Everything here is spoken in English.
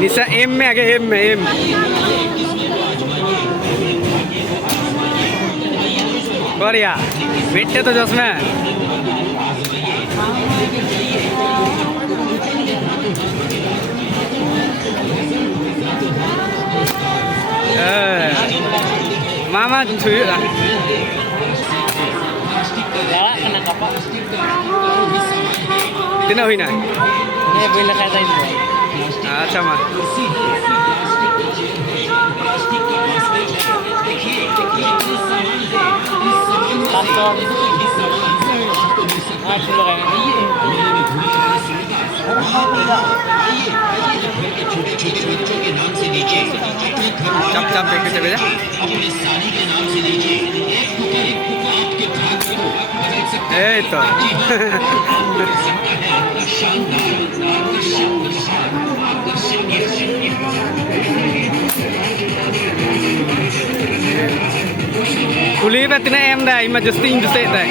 निशा M में आगे M में एम बढ़िया बैठे तो जोश में मामा छुई lah tidak hina ini boleh kata ini अच्छा mah kantor चप चप देख के भेजा ए तो कुली पे तिना एम दा इमा जस्ती इन जसे दा